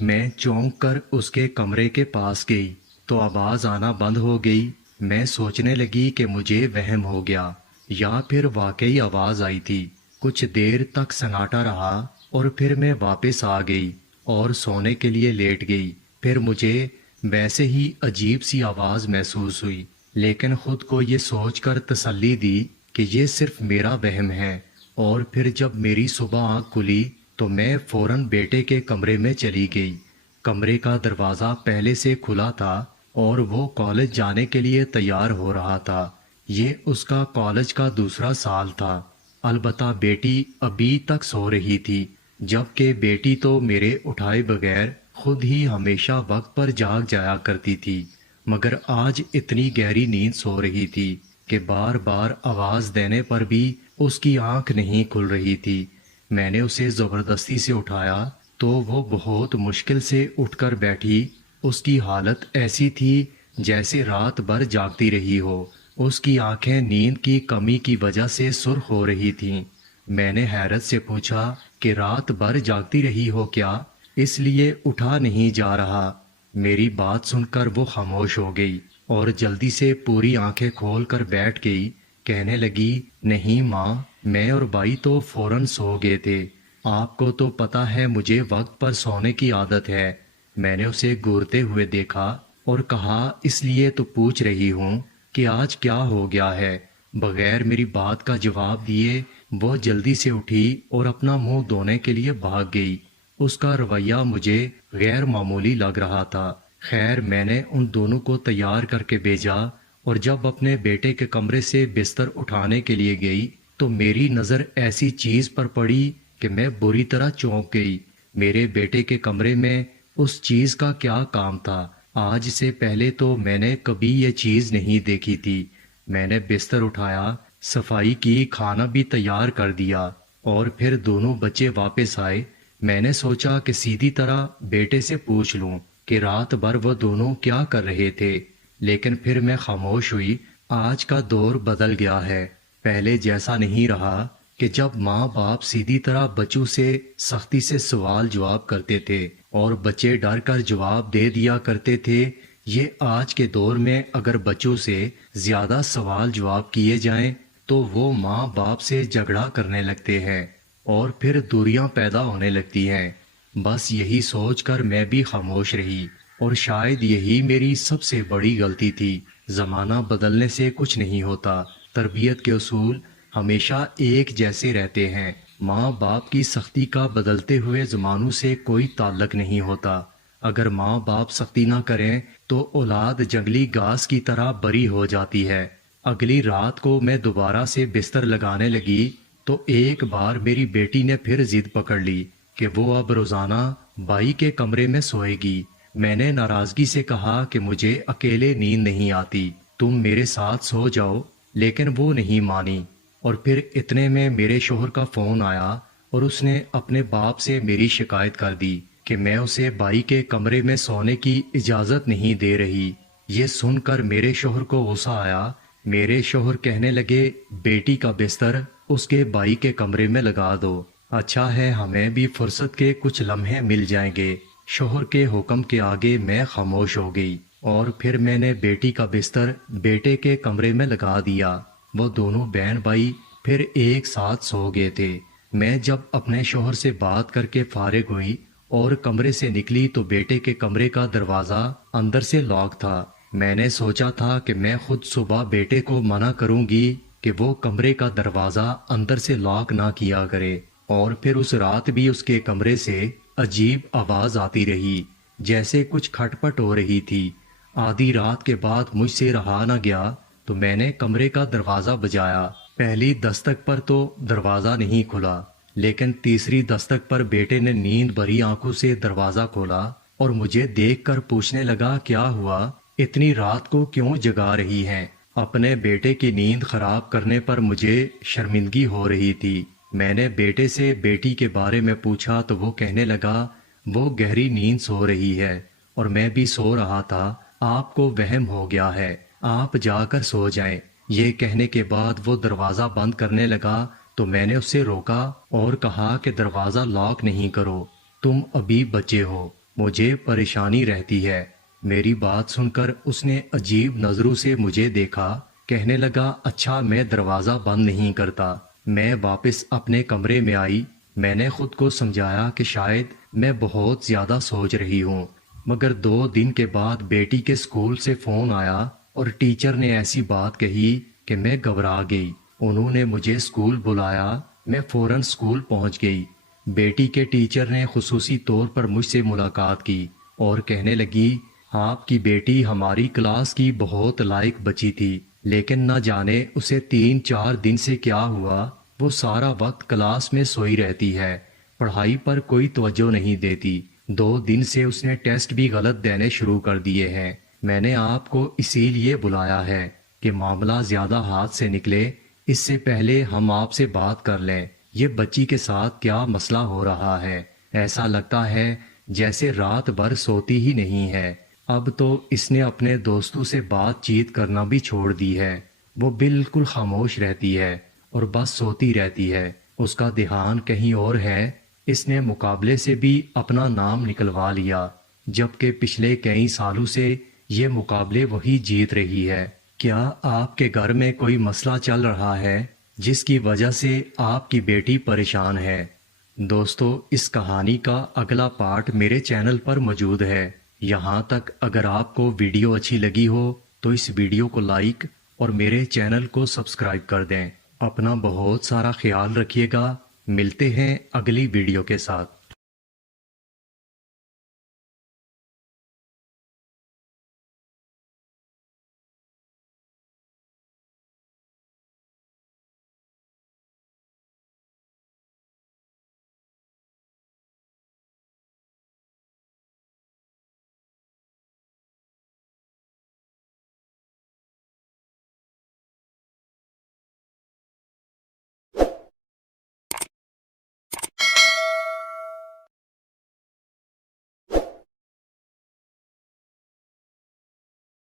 میں چونک کر اس کے کمرے کے پاس گئی تو آواز آنا بند ہو گئی۔ میں سوچنے لگی کہ مجھے وہم ہو گیا یا پھر واقعی آواز آئی تھی۔ کچھ دیر تک سناٹا رہا اور پھر میں واپس آ گئی اور سونے کے لیے لیٹ گئی۔ پھر مجھے ویسے ہی عجیب سی آواز محسوس ہوئی، لیکن خود کو یہ سوچ کر تسلی دی کہ یہ صرف میرا وہم ہے۔ اور پھر جب میری صبح آنکھ کھلی تو میں فوراً بیٹے کے کمرے میں چلی گئی۔ کمرے کا دروازہ پہلے سے کھلا تھا اور وہ کالج جانے کے لیے تیار ہو رہا تھا۔ یہ اس کا کالج کا دوسرا سال تھا۔ البتہ بیٹی ابھی تک سو رہی تھی، جبکہ بیٹی تو میرے اٹھائے بغیر خود ہی ہمیشہ وقت پر جاگ جایا کرتی تھی، مگر آج اتنی گہری نیند سو رہی تھی کہ بار بار آواز دینے پر بھی اس کی آنکھ نہیں کھل رہی تھی۔ میں نے اسے زبردستی سے اٹھایا تو وہ بہت مشکل سے اٹھ کر بیٹھی۔ اس کی حالت ایسی تھی جیسے رات بھر جاگتی رہی ہو۔ اس کی آنکھیں نیند کی کمی کی وجہ سے سرخ ہو رہی تھیں۔ میں نے حیرت سے پوچھا کہ رات بھر جاگتی رہی ہو کیا؟ اس لیے اٹھا نہیں جا رہا؟ میری بات سن کر وہ خاموش ہو گئی اور جلدی سے پوری آنکھیں کھول کر بیٹھ گئی۔ کہنے لگی، نہیں ماں، میں اور بھائی تو فوراً سو گئے تھے۔ آپ کو تو پتہ ہے مجھے وقت پر سونے کی عادت ہے۔ میں نے اسے گورتے ہوئے دیکھا اور کہا، اس لیے تو پوچھ رہی ہوں کہ آج کیا ہو گیا ہے؟ بغیر میری بات کا جواب دیے وہ جلدی سے اٹھی اور اپنا منہ دھونے کے لیے بھاگ گئی۔ اس کا رویہ مجھے غیر معمولی لگ رہا تھا۔ خیر، میں نے ان دونوں کو تیار کر کے بھیجا اور جب اپنے بیٹے کے کمرے سے بستر اٹھانے کے لیے گئی تو میری نظر ایسی چیز پر پڑی کہ میں بری طرح چونک گئی۔ میرے بیٹے کے کمرے میں اس چیز کا کیا کام تھا؟ آج سے پہلے تو میں نے کبھی یہ چیز نہیں دیکھی تھی۔ میں نے بستر اٹھایا، صفائی کی، کھانا بھی تیار کر دیا اور پھر دونوں بچے واپس آئے۔ میں نے سوچا کہ سیدھی طرح بیٹے سے پوچھ لوں کہ رات بھر وہ دونوں کیا کر رہے تھے، لیکن پھر میں خاموش ہوئی۔ آج کا دور بدل گیا ہے، پہلے جیسا نہیں رہا کہ جب ماں باپ سیدھی طرح بچوں سے سختی سے سوال جواب کرتے تھے اور بچے ڈر کر جواب دے دیا کرتے تھے۔ یہ آج کے دور میں اگر بچوں سے زیادہ سوال جواب کیے جائیں تو وہ ماں باپ سے جھگڑا کرنے لگتے ہیں اور پھر دوریاں پیدا ہونے لگتی ہیں۔ بس یہی سوچ کر میں بھی خاموش رہی اور شاید یہی میری سب سے بڑی غلطی تھی۔ زمانہ بدلنے سے کچھ نہیں ہوتا، تربیت کے اصول ہمیشہ ایک جیسے رہتے ہیں۔ ماں باپ کی سختی کا بدلتے ہوئے زمانوں سے کوئی تعلق نہیں ہوتا۔ اگر ماں باپ سختی نہ کریں تو اولاد جنگلی گھاس کی طرح بری ہو جاتی ہے۔ اگلی رات کو میں دوبارہ سے بستر لگانے لگی تو ایک بار میری بیٹی نے پھر ضد پکڑ لی کہ وہ اب روزانہ بھائی کے کمرے میں سوئے گی۔ میں نے ناراضگی سے کہا کہ مجھے اکیلے نیند نہیں آتی، تم میرے ساتھ سو جاؤ، لیکن وہ نہیں مانی۔ اور پھر اتنے میں میرے شوہر کا فون آیا اور اس نے اپنے باپ سے میری شکایت کر دی کہ میں اسے بھائی کے کمرے میں سونے کی اجازت نہیں دے رہی۔ یہ سن کر میرے شوہر کو غصہ آیا۔ میرے شوہر کہنے لگے، بیٹی کا بستر اس کے بھائی کے کمرے میں لگا دو، اچھا ہے ہمیں بھی فرصت کے کچھ لمحے مل جائیں گے۔ شوہر کے حکم کے آگے میں خاموش ہو گئی اور پھر میں نے بیٹی کا بستر بیٹے کے کمرے میں لگا دیا۔ وہ دونوں بہن بھائی پھر ایک ساتھ سو گئے تھے۔ میں جب اپنے شوہر سے بات کر کے فارغ ہوئی اور کمرے سے نکلی تو بیٹے کے کمرے کا دروازہ اندر سے لاک تھا۔ میں نے سوچا تھا کہ میں خود صبح بیٹے کو منع کروں گی کہ وہ کمرے کا دروازہ اندر سے لاک نہ کیا کرے، اور پھر اس رات بھی اس کے کمرے سے عجیب آواز آتی رہی، جیسے کچھ کھٹ پٹ ہو رہی تھی۔ آدھی رات کے بعد مجھ سے رہا نہ گیا تو میں نے کمرے کا دروازہ بجایا۔ پہلی دستک پر تو دروازہ نہیں کھلا، لیکن تیسری دستک پر بیٹے نے نیند بھری آنکھوں سے دروازہ کھولا اور مجھے دیکھ کر پوچھنے لگا، کیا ہوا؟ اتنی رات کو کیوں جگا رہی ہیں؟ اپنے بیٹے کی نیند خراب کرنے پر مجھے شرمندگی ہو رہی تھی۔ میں نے بیٹے سے بیٹی کے بارے میں پوچھا تو وہ کہنے لگا، وہ گہری نیند سو رہی ہے اور میں بھی سو رہا تھا، آپ کو وہم ہو گیا ہے، آپ جا کر سو جائیں۔ یہ کہنے کے بعد وہ دروازہ بند کرنے لگا تو میں نے اسے روکا اور کہا کہ دروازہ لاک نہیں کرو، تم ابھی بچے ہو، مجھے پریشانی رہتی ہے۔ میری بات سن کر اس نے عجیب نظروں سے مجھے دیکھا، کہنے لگا اچھا میں دروازہ بند نہیں کرتا۔ میں واپس اپنے کمرے میں آئی۔ میں نے خود کو سمجھایا کہ شاید میں بہت زیادہ سوچ رہی ہوں، مگر 2 دن کے بعد بیٹی کے اسکول سے فون آیا اور ٹیچر نے ایسی بات کہی کہ میں گھبرا گئی۔ انہوں نے مجھے اسکول بلایا، میں فوراً اسکول پہنچ گئی۔ بیٹی کے ٹیچر نے خصوصی طور پر مجھ سے ملاقات کی اور کہنے لگی آپ کی بیٹی ہماری کلاس کی بہت لائق بچی تھی، لیکن نہ جانے اسے 3-4 دن سے کیا ہوا، وہ سارا وقت کلاس میں سوئی رہتی ہے، پڑھائی پر کوئی توجہ نہیں دیتی۔ 2 دن سے اس نے ٹیسٹ بھی غلط دینے شروع کر دیے ہیں۔ میں نے آپ کو اسی لیے بلایا ہے کہ معاملہ زیادہ ہاتھ سے نکلے اس سے پہلے ہم آپ سے بات کر لیں۔ یہ بچی کے ساتھ کیا مسئلہ ہو رہا ہے؟ ایسا لگتا ہے جیسے رات بھر سوتی ہی نہیں ہے۔ اب تو اس نے اپنے دوستوں سے بات چیت کرنا بھی چھوڑ دی ہے۔ وہ بالکل خاموش رہتی ہے اور بس سوتی رہتی ہے، اس کا دھیان کہیں اور ہے۔ اس نے مقابلے سے بھی اپنا نام نکلوا لیا، جبکہ پچھلے کئی سالوں سے یہ مقابلے وہی جیت رہی ہے۔ کیا آپ کے گھر میں کوئی مسئلہ چل رہا ہے جس کی وجہ سے آپ کی بیٹی پریشان ہے؟ دوستو، اس کہانی کا اگلا پارٹ میرے چینل پر موجود ہے۔ یہاں تک اگر آپ کو ویڈیو اچھی لگی ہو تو اس ویڈیو کو لائک اور میرے چینل کو سبسکرائب کر دیں۔ اپنا بہت سارا خیال رکھیے گا۔ ملتے ہیں اگلی ویڈیو کے ساتھ۔